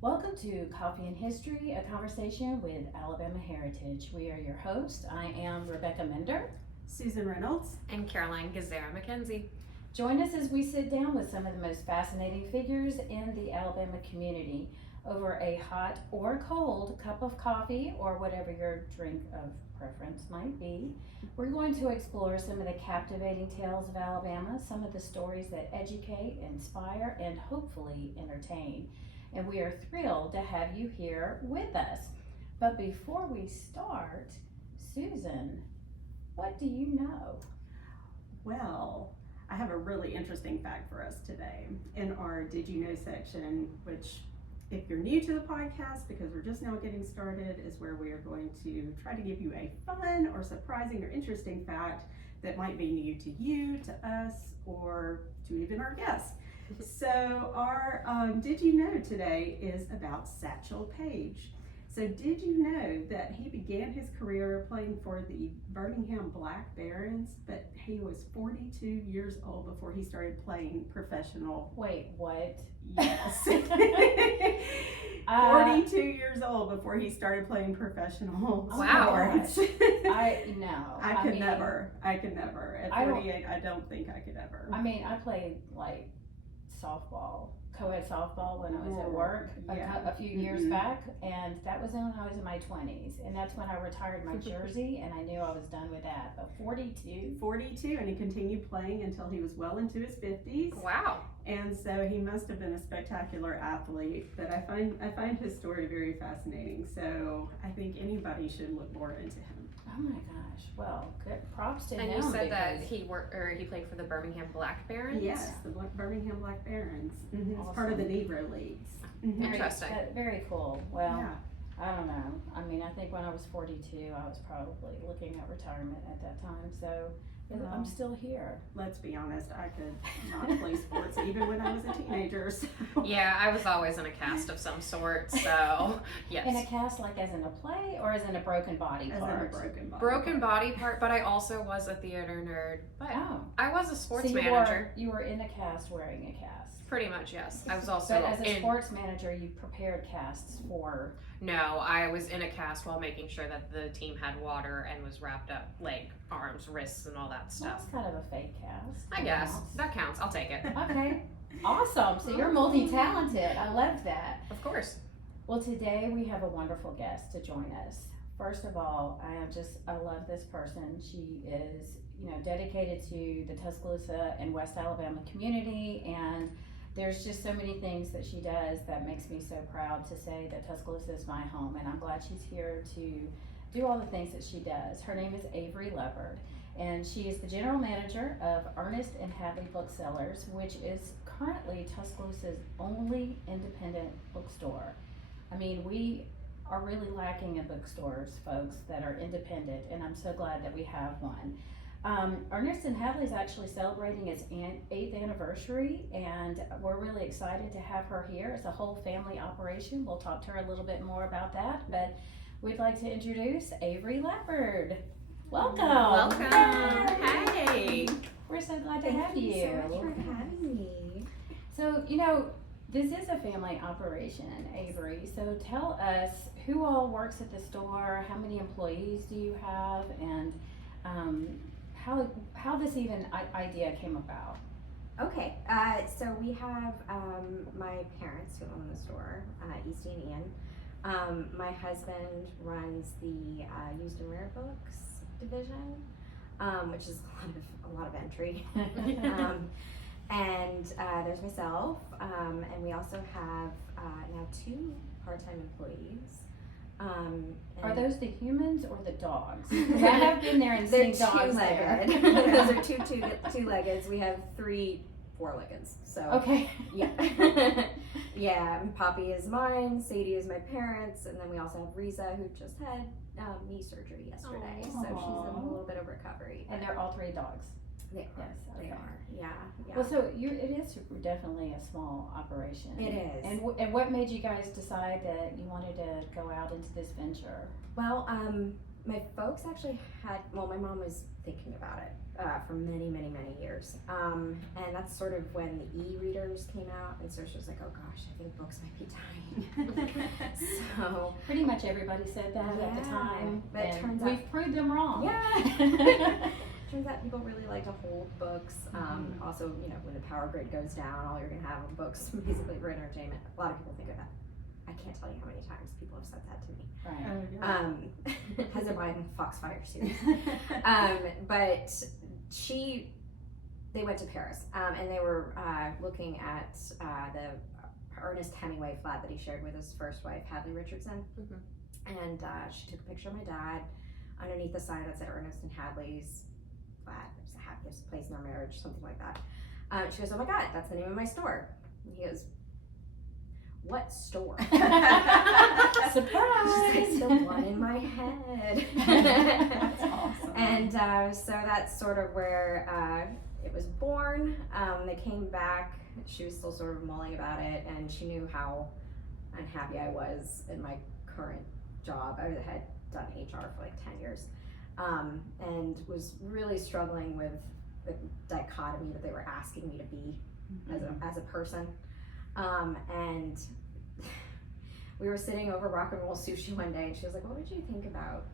Welcome to Coffee and History, a conversation with Alabama Heritage. We are your hosts. I am Rebecca Mender. Susan Reynolds. And Caroline Gazera McKenzie. Join us as we sit down with some of the most fascinating figures in the Alabama community over a hot or cold cup of coffee or whatever your drink of preference might be. We're going to explore some of the captivating tales of Alabama, some of the stories that educate, inspire, and hopefully entertain. And we are thrilled to have you here with us. But before we start, Susan, what do you know? Well, I have a really interesting fact for us today in our Did You Know section, which, if you're new to the podcast, because we're just now getting started, is where we are going to try to give you a fun or surprising or interesting fact that might be new to you, to us, or to even our guests. So our Did You Know today is about Satchel Paige. So did you know that he began his career playing for the Birmingham Black Barons, but he was 42 years old before he started playing professional? Wait, what? Yes. 42 years old before he started playing professional sports. I could never. At 48, I don't think I could ever. I mean, I played like softball, co-ed softball when I was at work a few years back, and that was when I was in my 20s, and that's when I retired my jersey, and I knew I was done with that. But 42, and he continued playing until he was well into his 50s. Wow. And so he must have been a spectacular athlete, but I find his story very fascinating, so I think anybody should look more into him. Oh my gosh! Well, good props to him. And you said that he played for the Birmingham Black Barons. Yes, the Birmingham Black Barons. Mm-hmm. Awesome. It's part of the Negro Leagues. Mm-hmm. Interesting. Very cool. Well, yeah. I don't know. I mean, I think when I was 42, I was probably looking at retirement at that time. So I'm still here. Let's be honest, I could not play sports even when I was a teenager. So. Yeah, I was always in a cast of some sort, so yes. In a cast, like as in a play or as in a broken body part? As in a broken body Broken body part, but I also was a theater nerd. But I was a sports manager. You were in a cast wearing a cast? Pretty much, yes. I was also But as a sports manager, you prepared casts for... No, I was in a cast while making sure that the team had water and was wrapped up, like arms, wrists, and all that stuff. That's kind of a fake cast. I guess. That counts. I'll take it. Okay. Awesome. So you're multi-talented. I love that. Of course. Well, today we have a wonderful guest to join us. First of all, I love this person. She is, dedicated to the Tuscaloosa and West Alabama community, and there's just so many things that she does that makes me so proud to say that Tuscaloosa is my home, and I'm glad she's here to do all the things that she does. Her name is Avery Leopard, and she is the general manager of Ernest and Hadley Booksellers, which is currently Tuscaloosa's only independent bookstore. I mean, we are really lacking in bookstores, folks, that are independent, and I'm so glad that we have one. Ernest and Hadley is actually celebrating its 8th anniversary, and we're really excited to have her here. It's a whole family operation. We'll talk to her a little bit more about that, but we'd like to introduce Avery Leopard. Welcome. Welcome. Hey. We're so glad to have you. Thank you so much for having me. So, this is a family operation, Avery. So tell us who all works at the store, how many employees do you have, and how this even idea came about. Okay, so we have my parents who own the store, Easty and Ian. My husband runs the used and rare books division, which is a lot of entry. And there's myself, and we also have now 2 part-time employees. Are those the humans or the dogs? Because I have been there and seen dogs there. Those are two-leggeds. We have 3 4-leggeds. So okay. Yeah. Yeah. Poppy is mine. Sadie is my parents, and then we also have Riza, who just had knee surgery yesterday. Aww. So she's in a little bit of recovery. And they're all 3 dogs. They are. Yes, okay. They are. Yeah. Well, so it is definitely a small operation. It is. And what made you guys decide that you wanted to go out into this venture? Well, My folks actually had, well, my mom was thinking about it for many, many, many years. And that's sort of when the e-readers came out, and so she was like, oh gosh, I think books might be dying. So Pretty much everybody said that at the Yeah, time, but it and turns out- we've proved them wrong. yeah. Turns out people really like to hold books. Mhm. Also, you know, when the power grid goes down, all you're gonna have are books basically for entertainment. A lot of people think of that. I can't tell you how many times people have said that to me. Right. Has it been Foxfire series? But they went to Paris, and they were looking at the Ernest Hemingway flat that he shared with his first wife, Hadley Richardson. And she took a picture of my dad. Underneath the sign that said Ernest and Hadley's flat. It was the happiest place in their marriage, something like that. She goes, oh my God, that's the name of my store. And he goes, what store? Surprise! She's like, the one in my head. That's awesome. And so that's sort of where it was born. They came back. She was still sort of mulling about it, and she knew how unhappy I was in my current job. I had done HR for like 10 years, and was really struggling with the dichotomy that they were asking me to be as a person. And we were sitting over rock and roll sushi one day, and she was like, what did you think about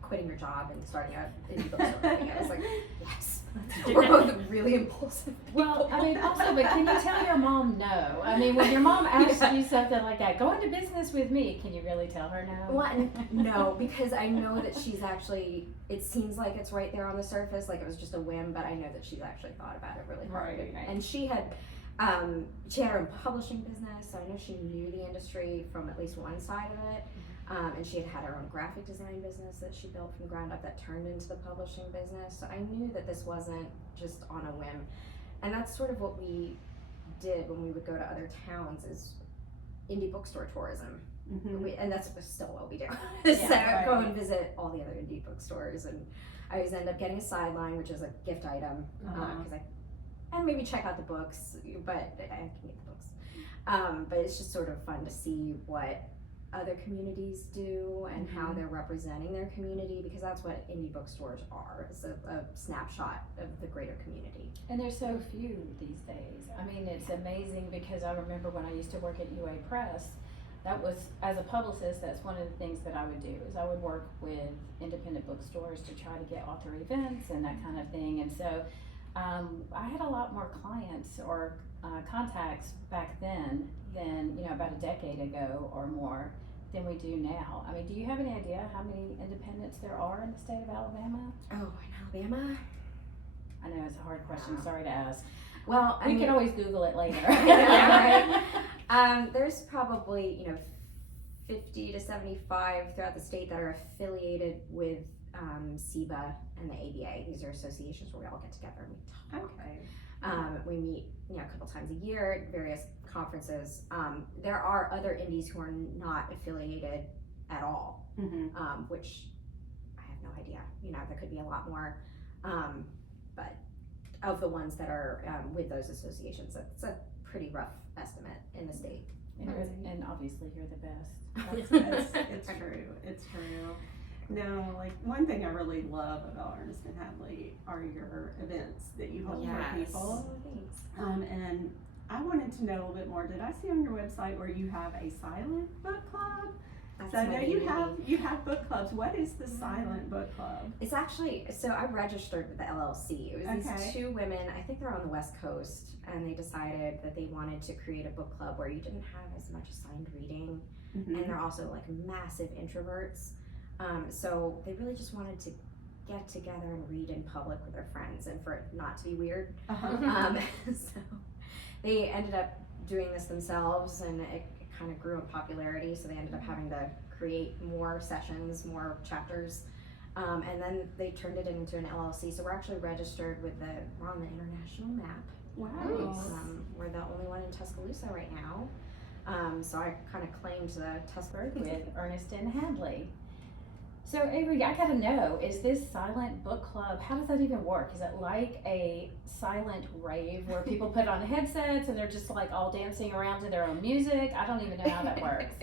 quitting your job and starting an indie bookstore? I was like, yes. We're both really impulsive people. Well, I mean, also, but can you tell your mom no? I mean, when your mom asks you something like that, go into business with me, can you really tell her no? Well, no, because I know that she's actually, it seems like it's right there on the surface, like it was just a whim, but I know that she's actually thought about it really hard. Right. And she had her own publishing business, so I know she knew the industry from at least one side of it. And she had her own graphic design business that she built from the ground up that turned into the publishing business. So I knew that this wasn't just on a whim. And that's sort of what we did when we would go to other towns, is indie bookstore tourism. And that's still what we do. So right. go and visit all the other indie bookstores, and I always end up getting a sideline, which is a gift item, and maybe check out the books, but I can get the books. But it's just sort of fun to see what other communities do and how they're representing their community, because that's what indie bookstores are. It's a snapshot of the greater community. And there's so few these days. I mean, it's amazing, because I remember when I used to work at UA Press, that was, as a publicist, that's one of the things that I would do, is I would work with independent bookstores to try to get author events and that kind of thing. And so I had a lot more clients or contacts back then than, about a decade ago or more than we do now. I mean, do you have any idea how many independents there are in the state of Alabama? Oh, in Alabama? I know it's a hard question, Wow. sorry to ask. Well, We can always Google it later. Yeah, right. There's probably 50 to 75 throughout the state that are affiliated with SEBA and the ABA. These are associations where we all get together and we talk. Okay. We meet a couple times a year at various conferences. There are other indies who are not affiliated at all, which I have no idea. There could be a lot more, but of the ones that are with those associations, it's a pretty rough estimate in the state. And obviously you're the best. It's true. It's true. No, like one thing I really love about Ernest and Hadley are your events that you hold for people. Thanks. And I wanted to know a little bit more. Did I see on your website where you have a silent book club? That's So I my know baby. you have book clubs. What is the silent book club? It's actually, so I registered with the LLC. It was these two women, I think they're on the West Coast, and they decided that they wanted to create a book club where you didn't have as much assigned reading, and they're also like massive introverts. So they really just wanted to get together and read in public with their friends, and for it not to be weird. So they ended up doing this themselves, and it kind of grew in popularity, so they ended up having to create more sessions, more chapters, and then they turned it into an LLC. So we're actually registered we're on the international map. Wow. We're the only one in Tuscaloosa right now. So I kind of claimed the Tuscaloosa With Ernest and Hadley. So Avery, I gotta know, is this silent book club, how does that even work? Is it like a silent rave where people put on headsets and they're just like all dancing around to their own music? I don't even know how that works.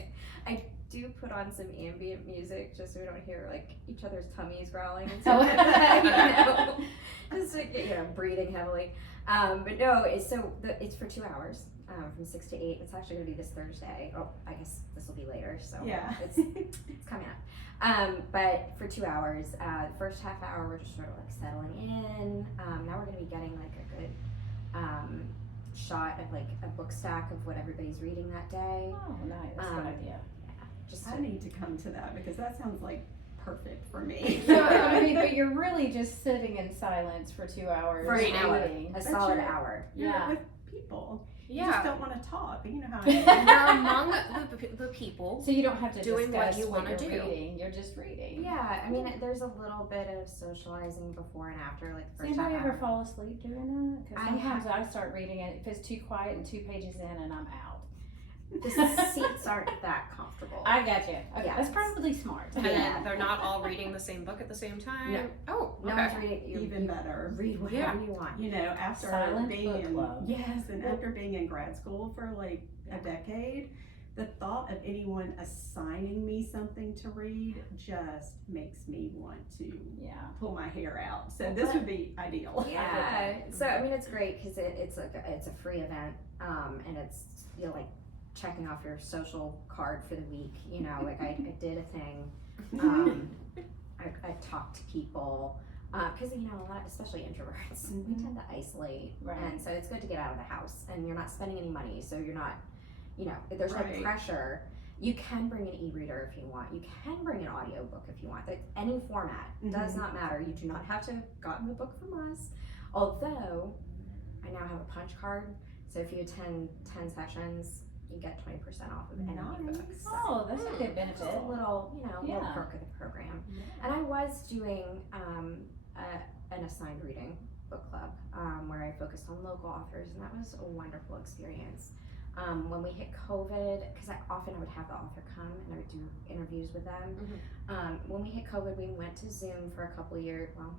do put on some ambient music just so we don't hear like each other's tummies growling and Oh. stuff like that, you know, just to get, breathing heavily. But no, it's for 2 hours, from 6 to 8. It's actually gonna be this Thursday. Oh, I guess this will be later, so Yeah. it's coming up. But for 2 hours, the first half hour we're just sort of like settling in. Now we're gonna be getting like a good shot of like a book stack of what everybody's reading that day. Oh, nice. That's a good idea. Just I to, need to come to that because that sounds like perfect for me. So, I mean, but you're really just sitting in silence for 2 hours. for an Reading. hour, reading. a But solid you're- hour. You're Yeah. with people. You just Yeah. don't want to talk. You know how I am. You're among the people. So you don't have to Doing what discuss you wanna you're do. reading. You're just reading. Yeah, I mean, there's a little bit of socializing before and after, like the Does first half anybody ever hour. fall asleep doing that? Because I sometimes I start reading it. If it's too quiet and 2 pages in, and I'm out. The seats aren't that comfortable. I got you. Okay, Yeah. that's probably smart. And Yeah. then they're not all reading the same book at the same time. No. Oh, No okay. one's reading. You Even better. read whatever Yeah. you want. You know, after Silent being book in club. yes, and after being in grad school for like a decade, the thought of anyone assigning me something to read just makes me want to Yeah. pull my hair out. So this would be ideal. Yeah. So I mean, it's great because it's a free event, and it's like checking off your social card for the week. You know, like I did a thing. I talked to people. Because a lot, especially introverts, we Mhm. tend to isolate, Right. and so it's good to get out of the house, and you're not spending any money, so you're not, there's Right. no pressure. You can bring an e-reader if you want. You can bring an audiobook if you want. Like, any format does Mhm. not matter. You do not have to have gotten the book from us. Although, I now have a punch card, so if you attend 10 sessions, you get 20% off of any Nice. books. Oh, that's a good Just a benefit. little, little Yeah. perk of the program. And I was doing an assigned reading book club where I focused on local authors, and that was a wonderful experience. When we hit COVID, because I would have the author come and I would do interviews with them. When we hit COVID, we went to Zoom for a couple of years, well,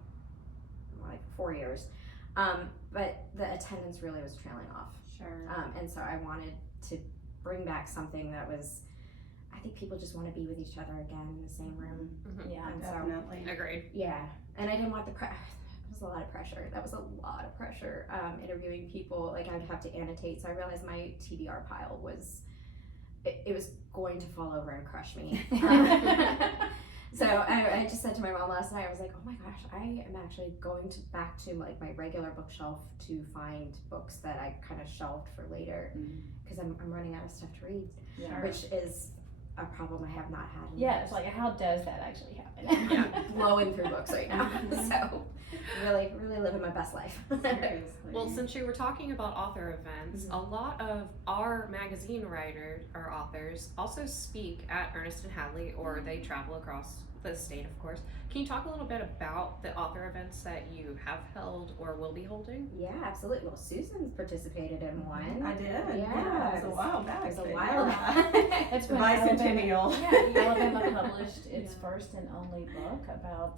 like 4 years. But the attendance really was trailing off. Sure. And so I wanted to bring back something that was, I think people just want to be with each other again in the same room. Yeah. And so, Definitely. Agreed. yeah, and I didn't want it was a lot of pressure. That was a lot of pressure, interviewing people. Like, I'd have to annotate, so I realized my TBR pile was, it was going to fall over and crush me. So I just said to my mom last night, I was like, oh my gosh, I am actually going back to like my regular bookshelf to find books that I kind of shelved for later, because I'm running out of stuff to read, Yeah. which is a problem I have not had in Yeah, years. it's like, how does that actually happen? Yeah. Blowing through books right now. So really living my best life. Seriously. Well, since you were talking about author events, a lot of our magazine writers or authors also speak at Ernest and Hadley, or they travel across the state, of course. Can you talk a little bit about the author events that you have held or will be holding? Yeah, absolutely. Well, Susan's participated in one. I did. Yeah, It was a while back. It was a but while yeah. back. That's The when bicentennial. Alabama published its first and only book about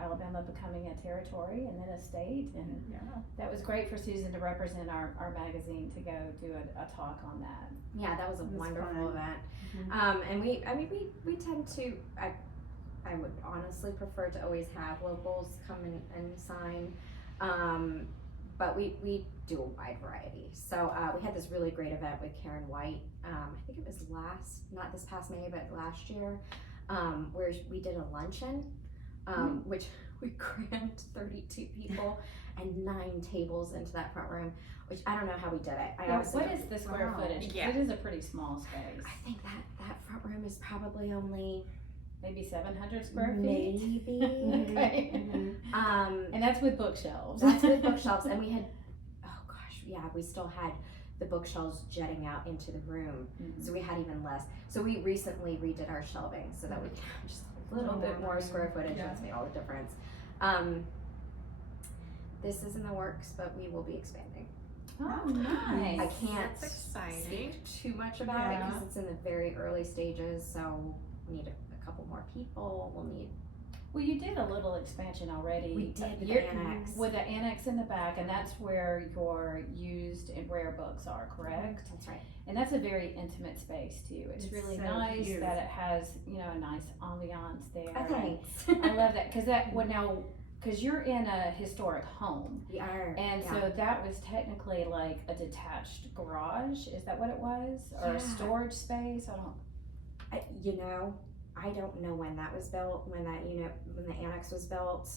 Alabama becoming a territory and then a state, and Yeah. that was great for Susan to represent our magazine, to go do a talk on that. Yeah, that was a It was wonderful fun. event. Mhm. And we tend to, I would honestly prefer to always have locals come in and sign. But we do a wide variety. So we had this really great event with Karen White. I think it was not this past May, but last year, where we did a luncheon, which we crammed 32 people and 9 tables into that front room, which I don't know how we did it. Yeah, what is the square Wow. footage? 'Cause Yeah. It is a pretty small space. I think that front room is probably only Maybe 700 square feet. maybe. Okay. Mhm. And that's with bookshelves. That's with bookshelves, and we had, oh gosh, yeah, we still had the bookshelves jetting out into the room, so we had even less. So we recently redid our shelving so that we could have just a little bit more square footage. Yeah. That's made all the difference. This is in the works, but we will be expanding. Oh, nice. I can't That's exciting. speak too much about it Yeah. because it's in the very early stages. So we need a couple more people. We'll need Well, you did a little expansion already. We did with You're- the annex. With the annex in the back, and that's where your used and rare books are, correct? That's right. And that's a very intimate space too. It's really so nice cute. that it has, a nice ambiance there. Thanks. I love that, because you're in a historic home. We are. And yeah. so that was technically like a detached garage, is that what it was? Or a Yeah. storage space, I don't. I don't know when that was built, when the annex was built.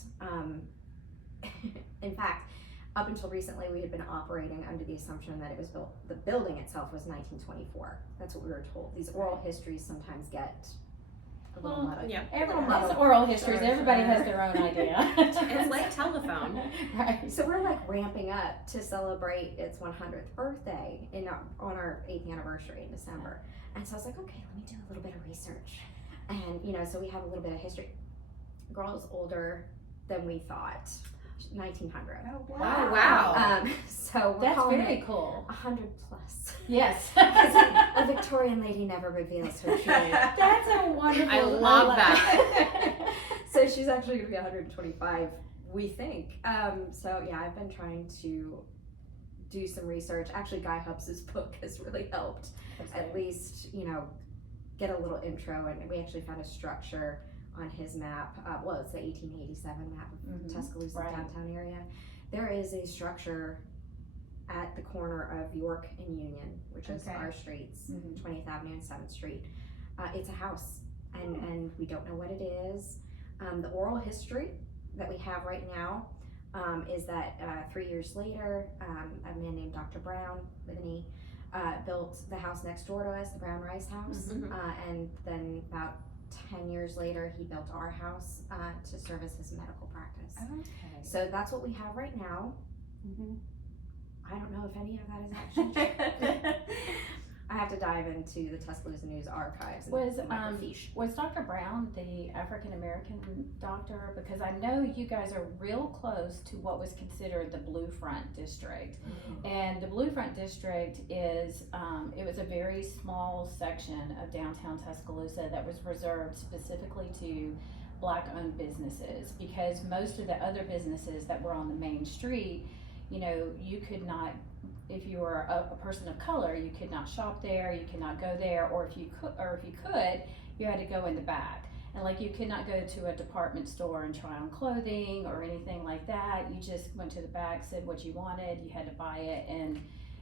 In fact, up until recently, we had been operating under the assumption that it was built, the building itself was 1924. That's what we were told. These oral histories sometimes get a little Well, muddled. yeah. It's oral histories, Sure, everybody sure. has their own idea. It's like telephone. Right. So we're like ramping up to celebrate its 100th birthday on our 8th anniversary in December. And so I was like, okay, let me do a little bit of research. And, so we have a little bit of history. Girl is older than we thought, 1900. Oh, Wow. So we're That's calling very it cool. 100 plus. Yes. A Victorian lady never reveals her true. That's a wonderful. I love that. So she's actually going to be 125, we think. So yeah, I've been trying to do some research. Actually, Guy Hubbs's book has really helped. At least, get a little intro, and we actually found a structure on his map. It's the 1887 map of Mhm. Tuscaloosa Right. downtown area. There is a structure at the corner of York and Union, which is Okay. our streets, Mhm. 20th Avenue and 7th Street. It's a house, and we don't know what it is. The oral history that we have right now is that 3 years later, a man named Dr. Brown, with an E, built the house next door to us, the Brown Rice House, Mhm. and then about 10 years later, he built our house to serve as his medical practice. Okay. So that's what we have right now. Mhm. I don't know if any of that is actually true. I have to dive into the Tuscaloosa News archives and Was, microfiche. Was Dr. Brown the African American doctor? Because I know you guys are real close to what was considered the Blue Front District. And the Blue Front District is, it was a very small section of downtown Tuscaloosa that was reserved specifically to Black-owned businesses. Because most of the other businesses that were on the main street, you could not, if you were a person of color, you could not shop there, you could not go there, or if you could, you had to go in the back. And like, you could not go to a department store and try on clothing or anything like that. You just went to the back, said what you wanted, you had to buy it, and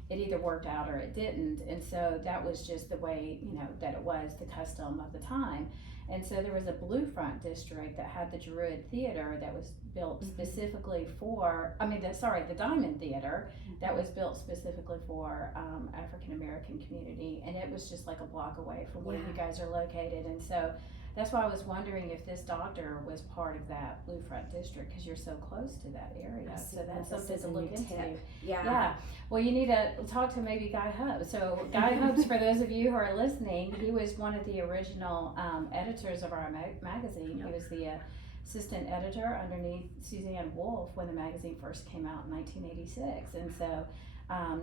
it either worked out or it didn't. And so that was just the way, that it was, the custom of the time. And so there was a Blue Front district that had the Druid Theater that was built specifically for, the Diamond Theater that was built specifically for African American community. And it was just like a block away from where you guys are located. And so that's why I was wondering if this doctor was part of that Blue Front district, because you're so close to that area. So that's something to look into. Yeah. Well, you need to talk to maybe Guy Hubbs. So Guy Hubbs, for those of you who are listening, he was one of the original editors of our magazine. He was the assistant editor underneath Suzanne Wolfe when the magazine first came out in 1986. And so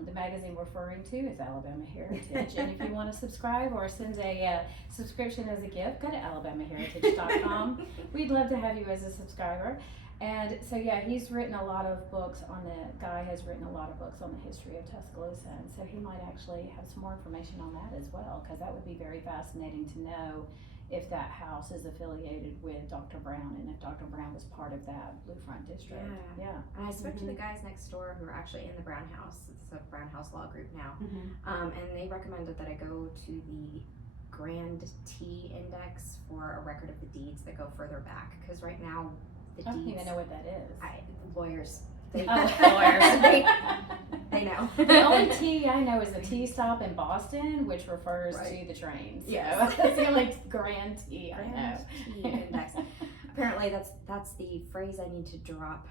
the magazine we're referring to is Alabama Heritage. And if you want to subscribe or send a subscription as a gift, go to alabamaheritage.com. We'd love to have you as a subscriber. And so, he's written a lot of books Guy has written a lot of books on the history of Tuscaloosa. And so he might actually have some more information on that as well, because that would be very fascinating to know if that house is affiliated with Dr. Brown, and if Dr. Brown was part of that Blue Front district. Yeah. And I spoke to the guys next door who are actually in the Brown House. It's a Brown House Law Group now. Mhm. And they recommended that I go to the Grand T Index for a record of the deeds that go further back. Because right now, the I don't deeds, even know what that is. lawyers, they know. The only T I know is the T stop in Boston, which refers to the trains. So Yes. that's the only Grand T I know. Grand T Index. Apparently, that's the phrase I need to drop.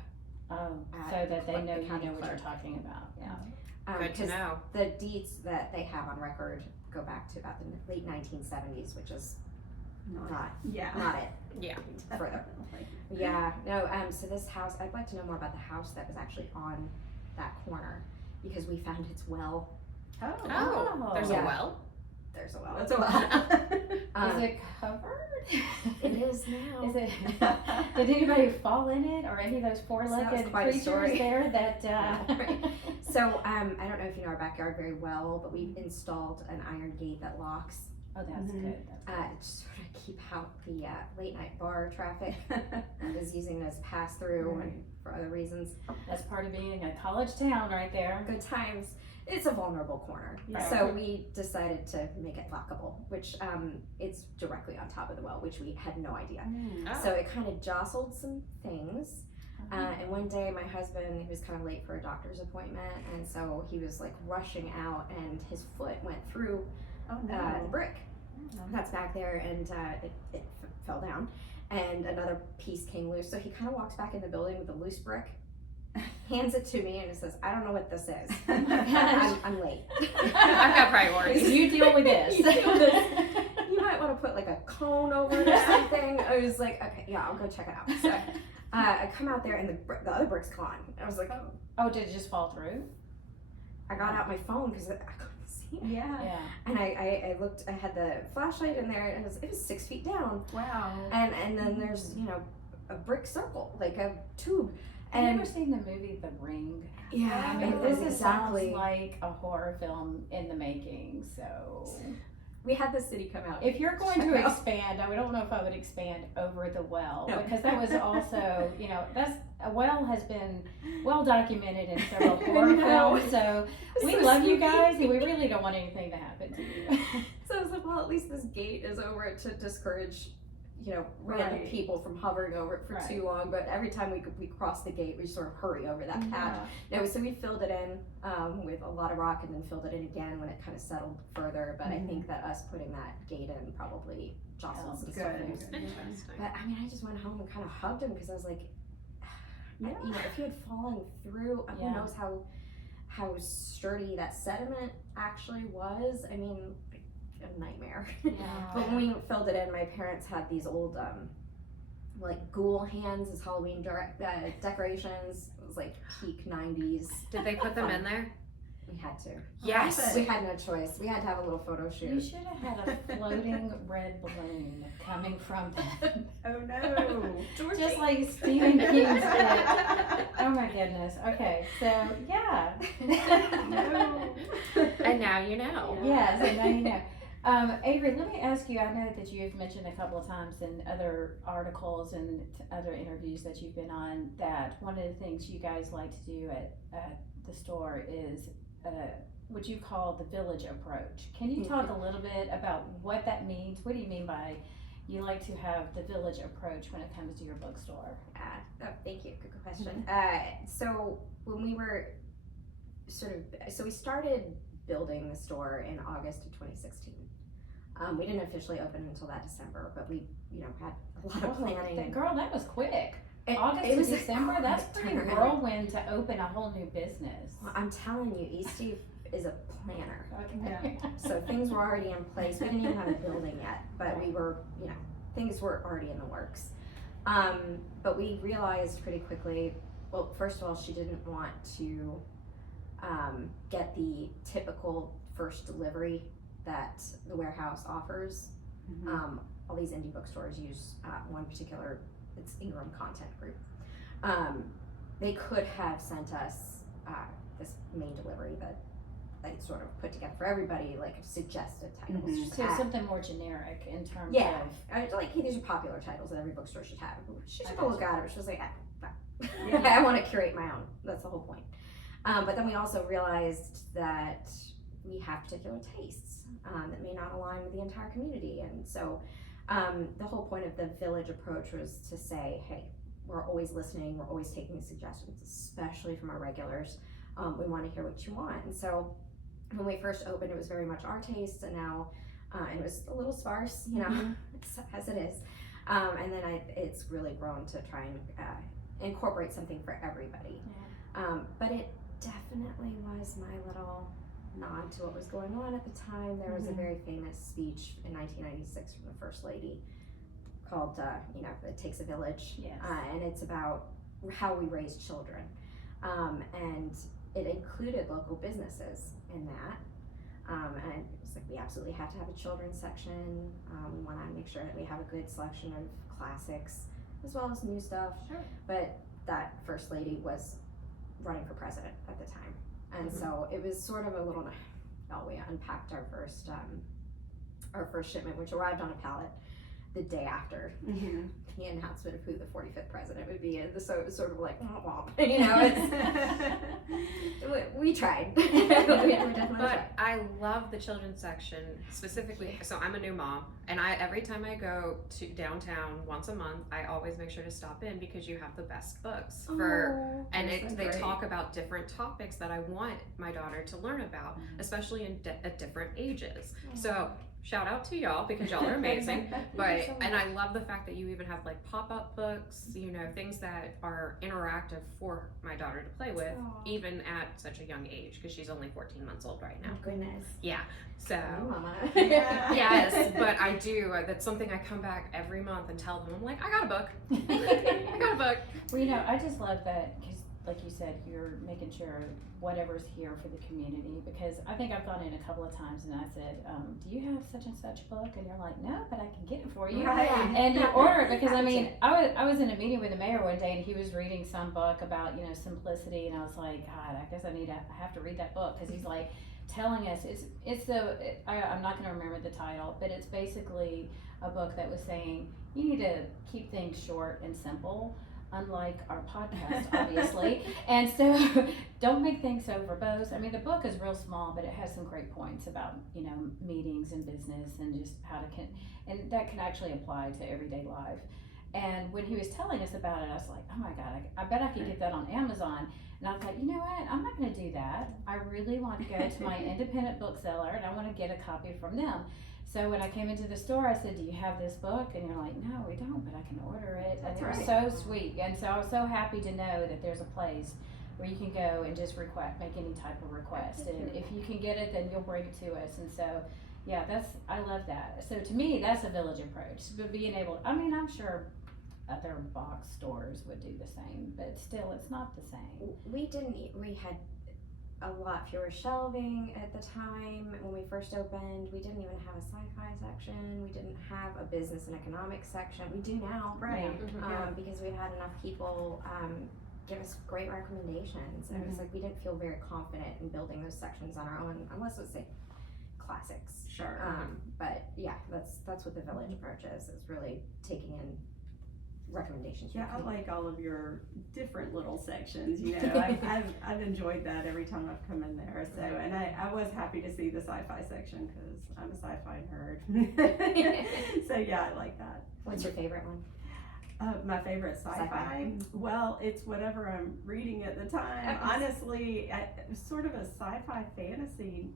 Oh, At so that they the know you county know what you're clerk. talking about. Yeah. Good to 'cause know. the deeds that they have on record go back to about the late 1970s, which is not Yeah. it. Yeah. Further. Definitely. Yeah, no, so this house, I'd like to know more about the house that was actually on that corner, because we found its well. Oh, there's Yeah. a well? there's a well. That's a well. Is it covered? It is now. Is it? Did anybody fall in it, or any of those So that four-legged was quite a creatures story. there that? Yeah, right. So I don't know if you know our backyard very well, but we installed an iron gate that locks, Oh, that's Mhm. good. That's to sort of keep out the late night bar traffic. I was using it as pass through and for other reasons. good. That's part of being a college town, right there. Good times. It's a vulnerable corner, Yeah. so we decided to make it lockable, which it's directly on top of the well, which we had no idea. Oh. So it kind of jostled some things. And one day my husband, he was kind of late for a doctor's appointment, and so he was like rushing out, and his foot went through Oh the no. brick that's back there, and it fell down, and another piece came loose. So he kind of walks back in the building with a loose brick, hands it to me, and it says, "I don't know what this is. Oh my gosh. I'm late." I've got priorities. You deal with this. You deal with this. You might want to put like a cone over it or something. I was like, okay, yeah, I'll go check it out. So I come out there, and the other brick's gone. I was like, Oh, did it just fall through? I got out my phone because I couldn't see it. Yeah. Yeah. And I looked, I had the flashlight in there, and it was 6 feet down. Wow. And then there's, a brick circle, like a tube. Have you And ever seen the movie The Ring? yeah, I mean, it this was is exactly. sounds like a horror film in the making. So, We had the city come out. if you're going to Check out. expand, I don't know if I would expand over the well, No. because that was also, that's a well has been well documented in several I horror know. films. So It was we so love you spooky. guys, and we really don't want anything to happen to you. So I was like, well, at least this gate is over it to discourage, random Right. people from hovering over it for Right. too long. But every time we cross the gate, we sort of hurry over that patch. No, so we filled it in with a lot of rock, and then filled it in again when it kind of settled further. But I think that us putting that gate in probably jostled some stuff Good. loose. Interesting. But I mean, I just went home and kind of hugged him because I was like, Yeah. if he had fallen through, who Yeah. knows how sturdy that sediment actually was. I mean, a nightmare. But when we filled it in, my parents had these old like ghoul hands as Halloween decorations. It was like peak 90s. Did they put them in there? We had to. Yes. We had no choice. We had to have a little photo You shoot. should have had a floating red balloon coming from them. Oh no. Just like Stephen King's did. Oh my goodness. Okay, so yeah. No. And now you know. Yeah, so now you know. Avery, let me ask you, I know that you've mentioned a couple of times in other articles and other interviews that you've been on that one of the things you guys like to do at the store is what you call the village approach. Can you talk a little bit about what that means? What do you mean by you like to have the village approach when it comes to your bookstore? Thank you. Good question. So when we were we started building the store in August of 2016. We didn't officially open until that December, but we, had a lot of planning. And Girl, that was quick. it August it to was a December, that's quick pretty turnaround. whirlwind to open a whole new business. Well, I'm telling you, Steve is a planner. Okay. So things were already in place. We didn't even have a building yet, but we were, things were already in the works. But we realized pretty quickly, well, first of all, she didn't want to get the typical first delivery that the warehouse offers. All these indie bookstores use one particular, it's Ingram Content Group. They could have sent us this main delivery that they sort of put together for everybody, like suggested titles. Just So add- something more generic in terms Yeah. of. like, hey, these are popular titles that every bookstore should have. She I took a look gotcha. at it. She was like, Yeah. I want to curate my own. That's the whole point. But then we also realized that we have particular tastes that may not align with the entire community. And so the whole point of the village approach was to say, hey, we're always listening. We're always taking suggestions, especially from our regulars. We want to hear what you want. And so when we first opened, it was very much our taste, and now and it was a little sparse, as it is. And then it's really grown to try and incorporate something for everybody. But it definitely was my little nod to what was going on at the time. There was a very famous speech in 1996 from the First Lady called, It Takes a Village. Yes. And it's about how we raise children. And it included local businesses in that. And it's like we absolutely have to have a children's section. We want to make sure that we have a good selection of classics as well as new stuff. Sure. But that first lady was running for president at the time, and so it was sort of a little. We unpacked our first shipment, which arrived on a pallet the day after the announcement of who the 45th president would be, and so it was sort of like, womp womp, you know. We tried. we definitely But tried. I love the children's section specifically. So I'm a new mom, and every time I go to downtown once a month, I always make sure to stop in because you have the best books for, and that's so they great. talk about different topics that I want my daughter to learn about, especially at different ages. So shout out to y'all because y'all are amazing. But and I love the fact that you even have like pop-up books, you know, things that are interactive for my daughter to play with, even at such a young age because she's only 14 months old right now. Oh, goodness. Yeah. So Mama. yes, but I do. That's something I come back every month and tell them. I'm like, I got a book. I got a book. Well, you know, I just love that because, like you said, you're making sure whatever's here for the community. Because I think I've gone in a couple of times and I said, "Do you have such and such book?" And you're like, "No, but I can get it for you." Right. And you order it because I mean, I was in a meeting with the mayor one day and he was reading some book about simplicity, and I was like, God, I guess I have to read that book because he's like telling us I'm not going to remember the title, but it's basically a book that was saying you need to keep things short and simple, unlike our podcast, obviously. And so don't make things so verbose. I mean, the book is real small, but it has some great points about, meetings and business and just how and that can actually apply to everyday life. And when he was telling us about it, I was like, oh my God, I bet I could get that on Amazon. And I thought, you know what? I'm not going to do that. I really want to go to my independent bookseller and I want to get a copy from them. So when I came into the store, I said, do you have this book? And you're like, no, we don't, but I can order it. That's and it was right. so sweet. And so I was so happy to know that there's a place where you can go and just make any type of request. And if you can get it, then you'll bring it to us. And so, yeah, I love that. So to me, that's a village approach. But being able, I'm sure other box stores would do the same, but still, it's not the same. We had a lot fewer shelving at the time when we first opened. We didn't even have a sci-fi section. We didn't have a business and economics section. We do now, Right. because we've had enough people give us great recommendations. And it was like we didn't feel very confident in building those sections on our own, unless let's say classics. Sure. But yeah, that's what the village approach is. It's really taking in recommendations. Yeah, I like all of your different little sections. I've enjoyed that every time I've come in there. So, and I was happy to see the sci-fi section because I'm a sci-fi nerd. So yeah, I like that. What's your favorite one? My favorite sci-fi? Well, it's whatever I'm reading at the time. Honestly, sort of a sci-fi fantasy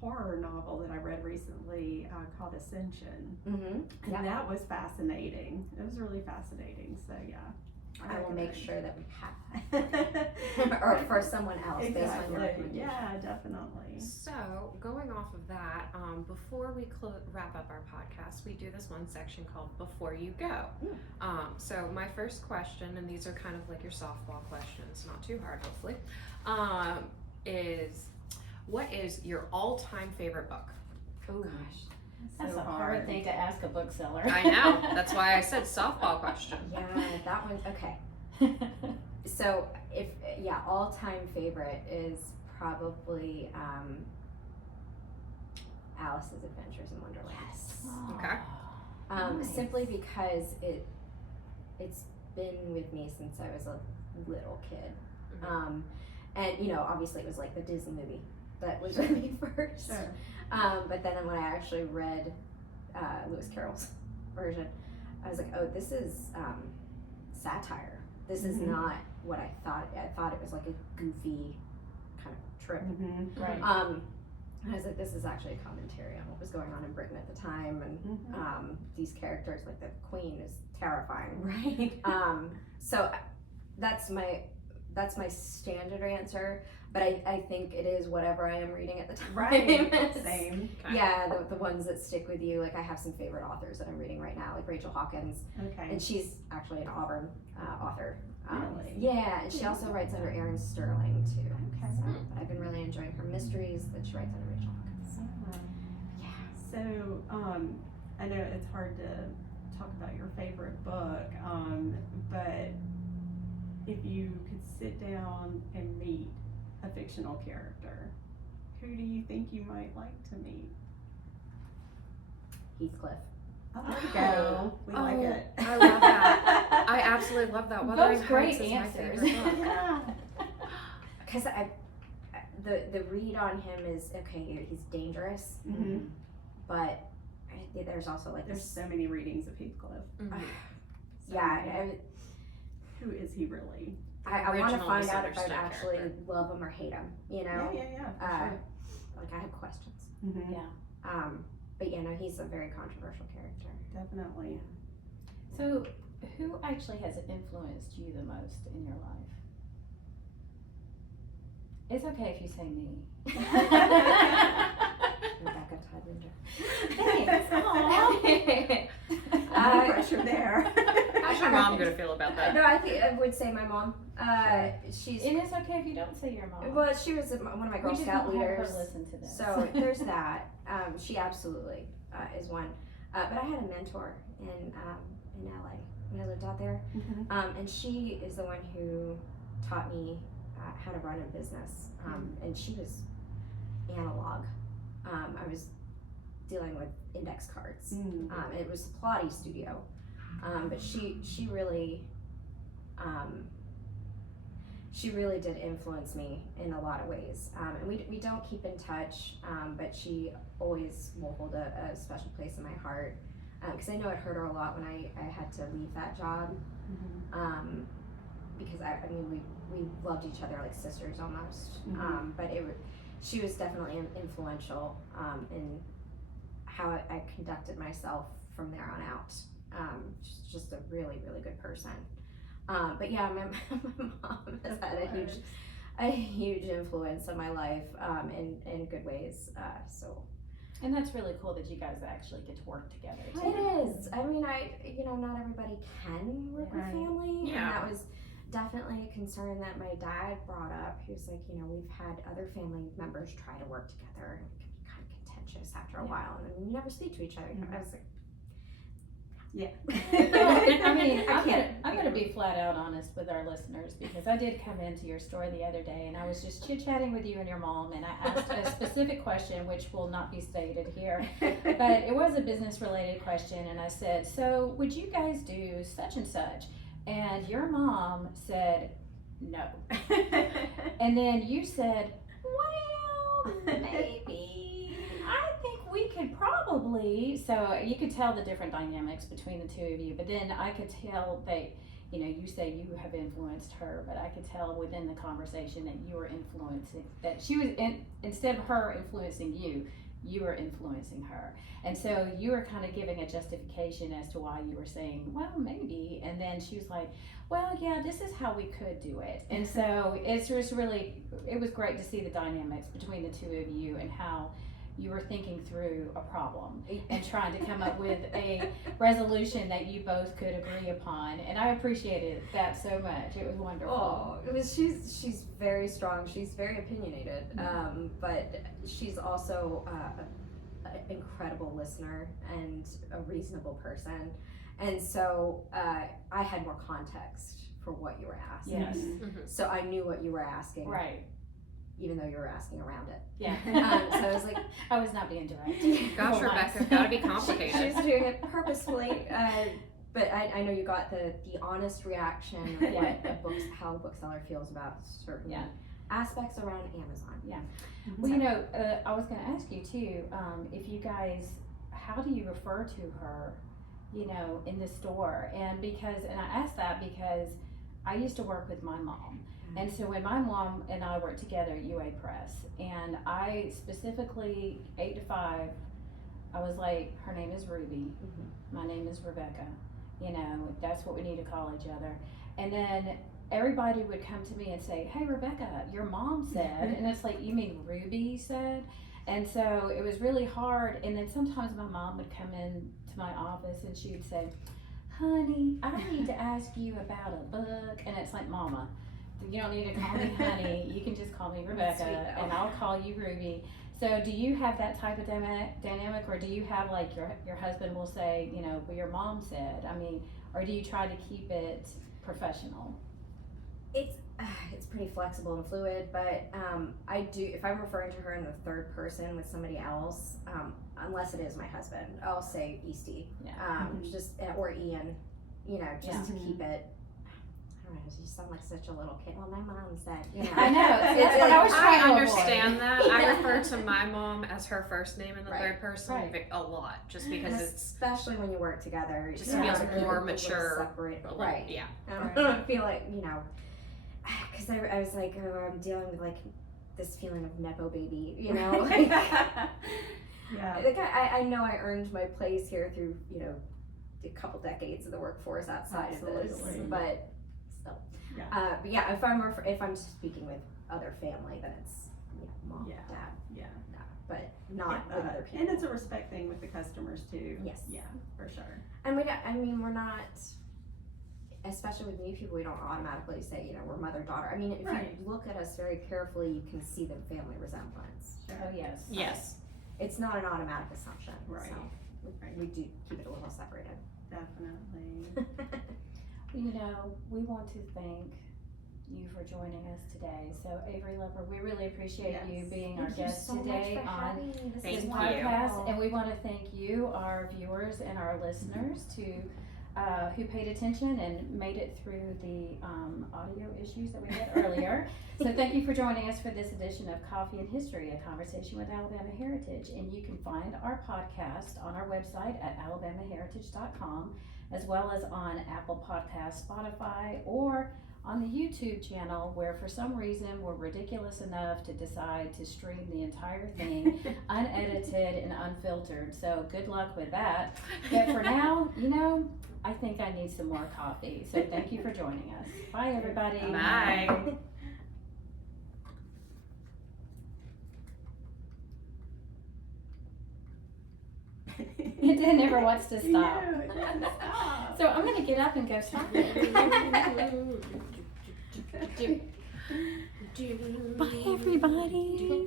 horror novel that I read recently called Ascension. And that was fascinating. It was really fascinating. So yeah. I will make sure that we have that. Or for someone else based on your recommendation. Yeah, definitely. So going off of that, before we wrap up our podcast, we do this one section called Before You Go. So my first question, and these are kind of like your softball questions, not too hard hopefully, is what is your all-time favorite book? Oh gosh. That's so a hard thing to ask a bookseller. I know. That's why I said softball question. Yeah, that one. Okay. So all-time favorite is probably Alice's Adventures in Wonderland. Yes. Okay. Nice. Simply because it's been with me since I was a little kid. And obviously it was like the Disney movie that was with me first. Sure. But then when I actually read Lewis Carroll's version, I was like, oh, this is satire. This is not what I thought. I thought it was like a goofy kind of trip. Right. And I was like, this is actually a commentary on what was going on in Britain at the time, and these characters, like the Queen, is terrifying. Right. So that's my standard answer, but I think it is whatever I am reading at the time. Right. Same. Okay. Yeah, the ones that stick with you. Like I have some favorite authors that I'm reading right now, like Rachel Hawkins, Okay. and she's actually an Auburn author. Really? Yeah, and she also writes under Aaron Sterling too. Okay. So I've been really enjoying her mysteries that she writes under Rachel Hawkins. So, I know it's hard to talk about your favorite book, but if you could sit down and meet a fictional character, who do you think you might like to meet? Heathcliff. Oh, there we go. We like it. I love that. I absolutely love that. Wuthering Both great Heights is my answers. favorite book. Yeah. Because the read on him is, okay, he's dangerous, Mhm. but there's also like There's this, so many readings of Heathcliff. Mhm. So yeah, many. Who is he really? I want to Original find out if I'd misunderstood actually character. love him or hate him, you know? Yeah, for sure. Like I have questions. Mhm. Yeah. But yeah, no, he's a very controversial character. Definitely. So, who actually has influenced you the most in your life? It's okay if you say me. Rebecca Tidwinder. Thanks. Aw. No pressure there. How's your mom gonna feel about that? No, I think I would say my mom. She's And it's okay if you don't say your mom. well, she was one of my Girl we just Scout won't have leaders. her listen to this. So there's that. She absolutely is one. But I had a mentor in LA when I lived out there, Mhm. and she is the one who taught me how to run a business. And she was analog. I was dealing with index cards. Mm. It was a Pilates studio, but she really did influence me in a lot of ways. And we don't keep in touch, but she always will hold a special place in my heart, because I know it hurt her a lot when I had to leave that job, Mhm. because I mean we loved each other like sisters almost. Mhm. But she was definitely influential in how I conducted myself from there on out. She's just a really, really good person. But yeah, my mom has had a huge influence on my life in good ways. So And that's really cool that you guys actually get to work together too. it is. I mean, not everybody can work with Right. family, Yeah. and that was definitely a concern that my dad brought up. He was like, we've had other family members try to work together, and it can be kind of contentious after a while, and you never speak to each other. Mhm. I was like, Yeah. Well, I mean, I can't. I'm gonna be flat out honest with our listeners, because I did come into your store the other day and I was just chit-chatting with you and your mom, and I asked a specific question which will not be stated here, but it was a business related question, and I said, so would you guys do such and such? And your mom said no. And then you said, well, maybe. I think we could probably. So you could tell the different dynamics between the two of you. But then I could tell that, you say you have influenced her, but I could tell within the conversation that you were influencing, that she was, instead of her influencing you, you were influencing her. And so you were kind of giving a justification as to why you were saying, well, maybe. And then she was like, well, yeah, this is how we could do it. And so it's just really, it was great to see the dynamics between the two of you and how you were thinking through a problem and trying to come up with a resolution that you both could agree upon. And I appreciated that so much. It was wonderful. Oh, she's very strong. She's very opinionated, but she's also an incredible listener and a reasonable person. And so I had more context for what you were asking. Yes. So I knew what you were asking, Right. even though you were asking around it. Yeah. So I was like, I was not being direct. Gosh, For Rebecca, once. gotta be she complicated. was doing it purposefully. But I know you got the honest reaction of what how a bookseller feels about certain Yeah. aspects around Amazon. Well, I was going to ask you too, if you guys, how do you refer to her, in the store? And I asked that because I used to work with my mom. And so when my mom and I worked together at UA Press, and I specifically, 8 to 5, I was like, her name is Ruby, my name is Rebecca, that's what we need to call each other. And then everybody would come to me and say, hey Rebecca, your mom said, and it's like, you mean Ruby said? And so it was really hard. And then sometimes my mom would come in to my office and she would say, honey, I need to ask you about a book. And it's like, Mama, you don't need to call me honey. You can just call me Rebecca, Sweet, though. and I'll call you Ruby. So do you have that type of dynamic, or do you have like your husband will say, you know, well, your mom said, I mean, or do you try to keep it professional? It's pretty flexible and fluid, but I do, if I'm referring to her in the third person with somebody else, unless it is my husband, I'll say Eastie, Yeah. just or Ian, you know, just Yeah. to keep it. I don't know, you sound like such a little kid. Well, my mom said, you know. I know. See, that's what I was trying I to understand avoid. that. I refer to my mom as her first name in the Right. third person Right. a lot, just because And it's especially when you work together, you Just have feels to keep more it a little mature. separate. a little- Right. Yeah. I don't feel like, you know, because I was like, oh, I'm dealing with like this feeling of Nepo baby, you know? Like, Yeah. like I know I earned my place here through, you know, a couple decades of the workforce outside of this, Absolutely. but still. Yeah. But yeah, if I'm speaking with other family, then it's, you know, mom, Yeah. dad, Yeah. but not with other people. And it's a respect thing with the customers too. Yes. Yeah, for sure. And we're not, especially with new people, we don't automatically say, you know, we're mother-daughter. I mean, if Right. you look at us very carefully, you can see the family resemblance. Sure. Oh, yes. Yes. It's not an automatic assumption. Right. So Right. we do keep it a little separated. Definitely. You know, we want to thank you for joining us today. So Avery Leopard, we really appreciate you Yes. being our Thank you guest so much today for on having me. This Thank is you. podcast, and we want to thank you, our viewers and our listeners, who paid attention and made it through the audio issues that we had earlier. So thank you for joining us for this edition of Coffee and History, a conversation with Alabama Heritage. And you can find our podcast on our website at alabamaheritage.com, as well as on Apple Podcasts, Spotify, or on the YouTube channel, where for some reason we're ridiculous enough to decide to stream the entire thing unedited and unfiltered. So good luck with that. But for now, you know, I think I need some more coffee. So thank you for joining us. Bye, everybody. Bye. It never wants to stop. No, it doesn't stop. So I'm gonna get up and go stop it. Bye, everybody.